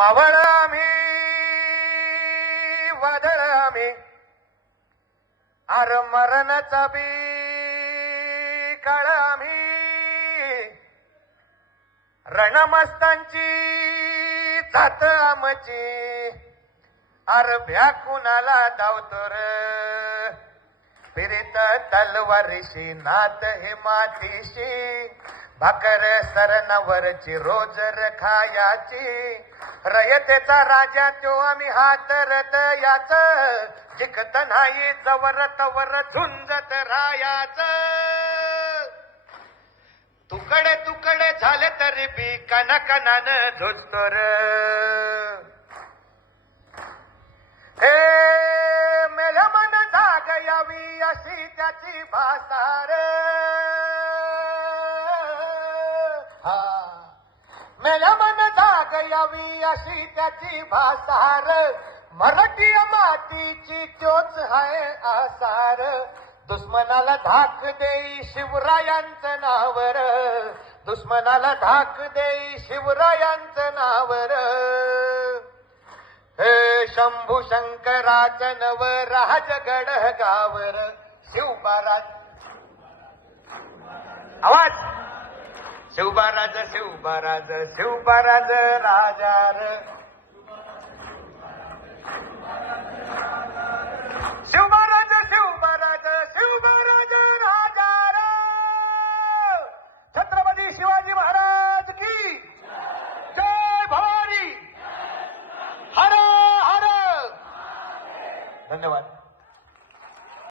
मावळ आम्ही वादळ आम्ही अर मरणाचा बी काळ आम्ही रणमस्तांची जात आमची अर भ्या कुणाला धावतो र फिरित तलवारीशी नात हे मातीशी भाकर सरणावरची रोज खायाची रयतेचा राजा तो आम्ही हातरत याच जिकत नाही जवर तवर झुंजत रायाच तुकडे तुकडे झाले तरी बी कणाकणानं झुजतो र हे मेल्या मन जाग यावी अशी त्याची भासार मेल्या मन जाग यावी अशी त्याची भासार मराठी मातीची तोच आहे आसार दुश्मनाला धाक देई शिवरायांचं नावर दुश्मनाला धाक देई शिवरायांचं नावर हे शंभू शंकराचं नव राजगड गावर शिवबाराज आवाज शिवबाराज शिवबाराज शिवबाराज राजार